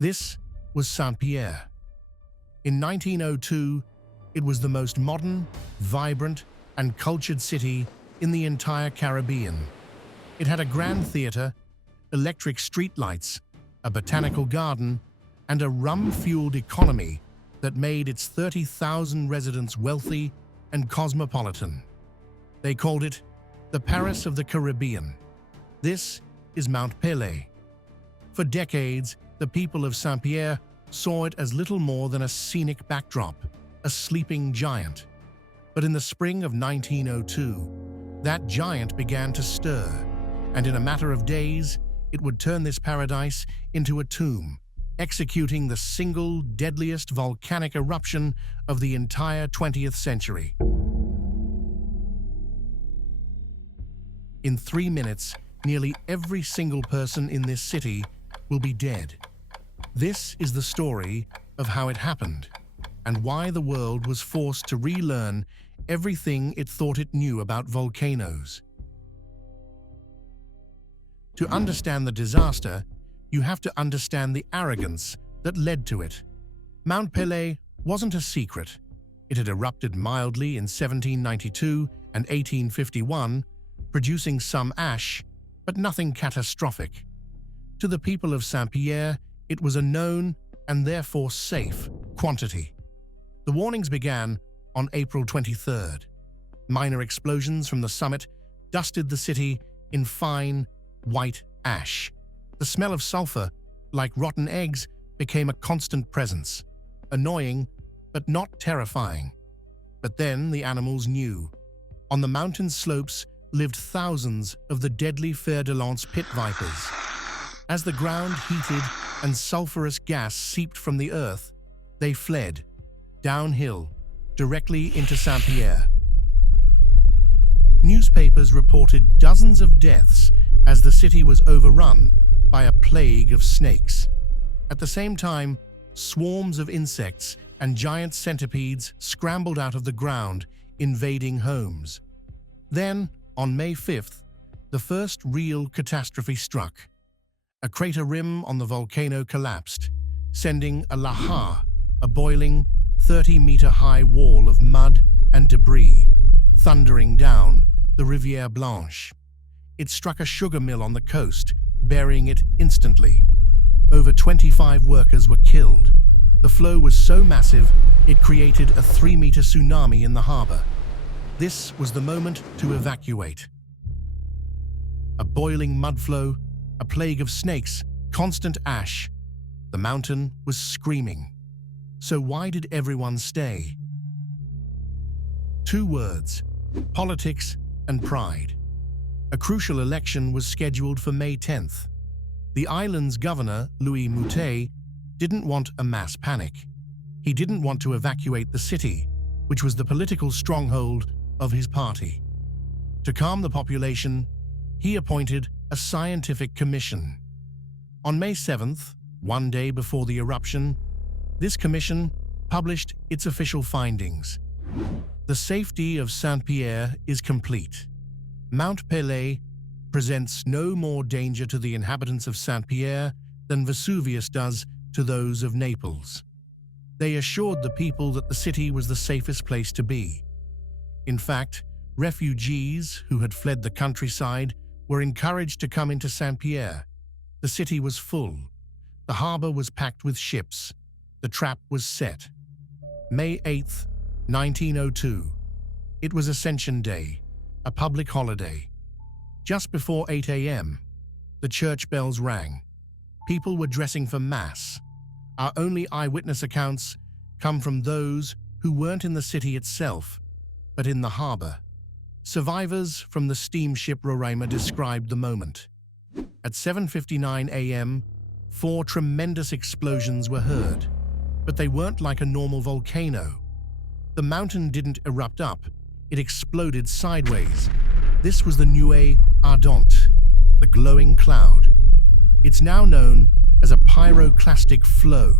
This was Saint-Pierre. In 1902, it was the most modern, vibrant, and cultured city in the entire Caribbean. It had a grand theater, electric streetlights, a botanical garden, and a rum-fueled economy that made its 30,000 residents wealthy and cosmopolitan. They called it the Paris of the Caribbean. This is Mount Pelée. For decades, the people of Saint-Pierre saw it as little more than a scenic backdrop, a sleeping giant. But in the spring of 1902, that giant began to stir, and in a matter of days, it would turn this paradise into a tomb, executing the single deadliest volcanic eruption of the entire 20th century. In 3 minutes, nearly every single person in this city will be dead. This is the story of how it happened, and why the world was forced to relearn everything it thought it knew about volcanoes. To understand the disaster, you have to understand the arrogance that led to it. Mount Pelée wasn't a secret. It had erupted mildly in 1792 and 1851, producing some ash, but nothing catastrophic. To the people of Saint-Pierre, it was a known, and therefore safe, quantity. The warnings began on April 23rd. Minor explosions from the summit dusted the city in fine, white ash. The smell of sulfur, like rotten eggs, became a constant presence. Annoying, but not terrifying. But then the animals knew. On the mountain slopes lived thousands of the deadly fer-de-lance pit vipers. As the ground heated and sulfurous gas seeped from the earth, they fled, downhill, directly into Saint-Pierre. Newspapers reported dozens of deaths as the city was overrun by a plague of snakes. At the same time, swarms of insects and giant centipedes scrambled out of the ground, invading homes. Then, on May 5th, the first real catastrophe struck. A crater rim on the volcano collapsed, sending a lahar, a boiling, 30-meter-high wall of mud and debris, thundering down the Rivière Blanche. It struck a sugar mill on the coast, burying it instantly. Over 25 workers were killed. The flow was so massive, it created a 3-meter tsunami in the harbor. This was the moment to evacuate. A boiling mudflow, a plague of snakes, constant ash. The mountain was screaming. So why did everyone stay? 2 words: politics and pride. A crucial election was scheduled for May 10th. The island's governor, Louis Moutet, didn't want a mass panic. He didn't want to evacuate the city, which was the political stronghold of his party. To calm the population, he appointed a scientific commission. On May 7th, 1 day before the eruption, this commission published its official findings. The safety of Saint-Pierre is complete. Mount Pelée presents no more danger to the inhabitants of Saint-Pierre than Vesuvius does to those of Naples. They assured the people that the city was the safest place to be. In fact, refugees who had fled the countryside were encouraged to come into Saint-Pierre. The city was full. The harbor was packed with ships. The trap was set. May 8th, 1902. It was Ascension Day, a public holiday. Just before 8 a.m., the church bells rang. People were dressing for Mass. Our only eyewitness accounts come from those who weren't in the city itself, but in the harbor. Survivors from the steamship Roraima described the moment. At 7:59 a.m., 4 tremendous explosions were heard, but they weren't like a normal volcano. The mountain didn't erupt up, it exploded sideways. This was the Nuée Ardente, the glowing cloud. It's now known as a pyroclastic flow.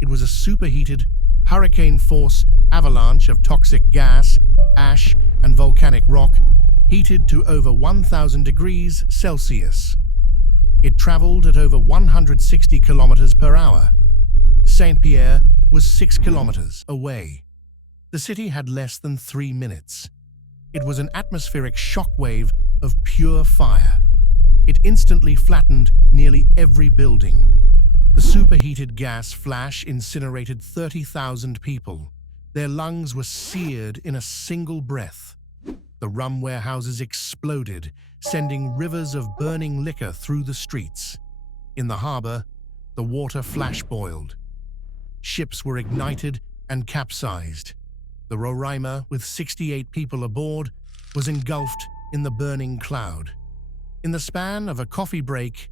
It was a superheated, hurricane-force avalanche of toxic gas, ash, and volcanic rock, heated to over 1,000 degrees Celsius. It traveled at over 160 kilometers per hour. Saint-Pierre was 6 kilometers away. The city had less than 3 minutes. It was an atmospheric shockwave of pure fire. It instantly flattened nearly every building. The superheated gas flash incinerated 30,000 people. Their lungs were seared in a single breath. The rum warehouses exploded, sending rivers of burning liquor through the streets. In the harbor, the water flash-boiled. Ships were ignited and capsized. The Roraima, with 68 people aboard, was engulfed in the burning cloud. In the span of a coffee break,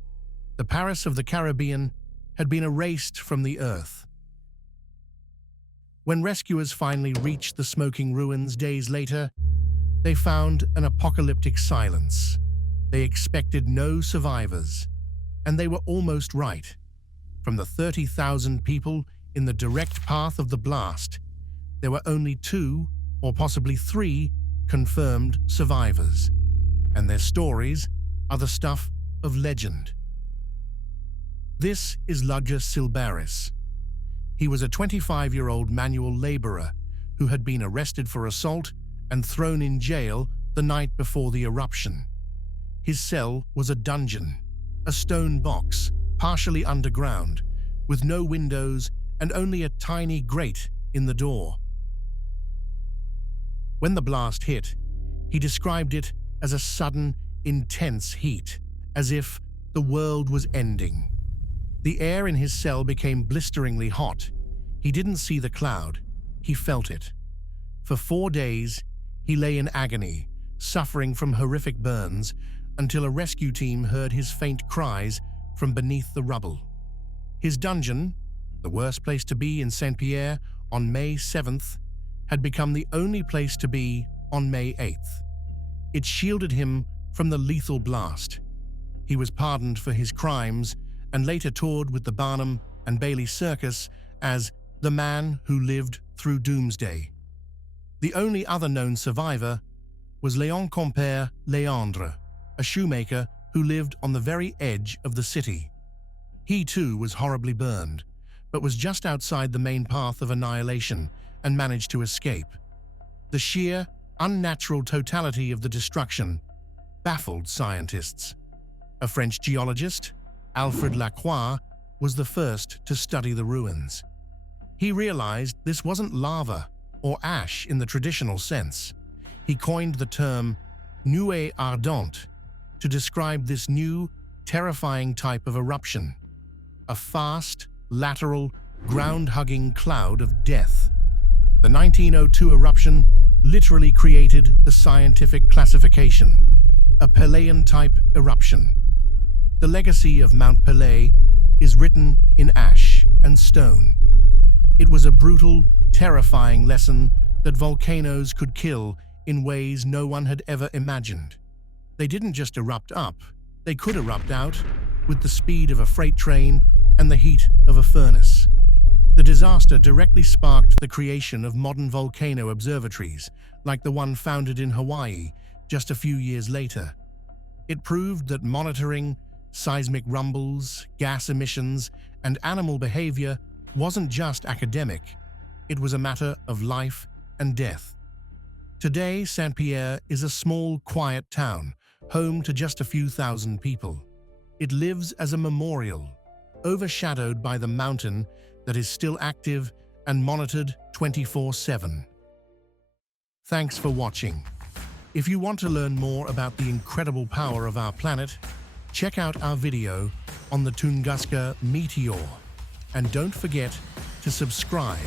the Paris of the Caribbean had been erased from the earth. When rescuers finally reached the smoking ruins days later, they found an apocalyptic silence. They expected no survivors, and they were almost right. From the 30,000 people in the direct path of the blast, there were only 2, or possibly 3, confirmed survivors, and their stories are the stuff of legend. This is Ludger Silbaris. He was a 25-year-old manual laborer who had been arrested for assault and thrown in jail the night before the eruption. His cell was a dungeon, a stone box, partially underground, with no windows and only a tiny grate in the door. When the blast hit, he described it as a sudden, intense heat, as if the world was ending. The air in his cell became blisteringly hot. He didn't see the cloud, he felt it. For 4 days, he lay in agony, suffering from horrific burns, until a rescue team heard his faint cries from beneath the rubble. His dungeon, the worst place to be in Saint-Pierre on May 7th, had become the only place to be on May 8th. It shielded him from the lethal blast. He was pardoned for his crimes and later toured with the Barnum and Bailey Circus as the man who lived through doomsday. The only other known survivor was Léon Compère Léandre, a shoemaker who lived on the very edge of the city. He too was horribly burned, but was just outside the main path of annihilation and managed to escape. The sheer, unnatural totality of the destruction baffled scientists. A French geologist, Alfred Lacroix, was the first to study the ruins. He realized this wasn't lava or ash in the traditional sense. He coined the term nuée ardente to describe this new, terrifying type of eruption. A fast, lateral, ground-hugging cloud of death. The 1902 eruption literally created the scientific classification, a Pelean-type eruption. The legacy of Mount Pelée is written in ash and stone. It was a brutal, terrifying lesson that volcanoes could kill in ways no one had ever imagined. They didn't just erupt up, they could erupt out with the speed of a freight train and the heat of a furnace. The disaster directly sparked the creation of modern volcano observatories, like the one founded in Hawaii just a few years later. It proved that monitoring seismic rumbles, gas emissions, and animal behavior wasn't just academic, it was a matter of life and death. Today, Saint-Pierre is a small, quiet town, home to just a few thousand people. It lives as a memorial, overshadowed by the mountain that is still active and monitored 24/7. Thanks for watching. If you want to learn more about the incredible power of our planet, check out our video on the Tunguska meteor. And don't forget to subscribe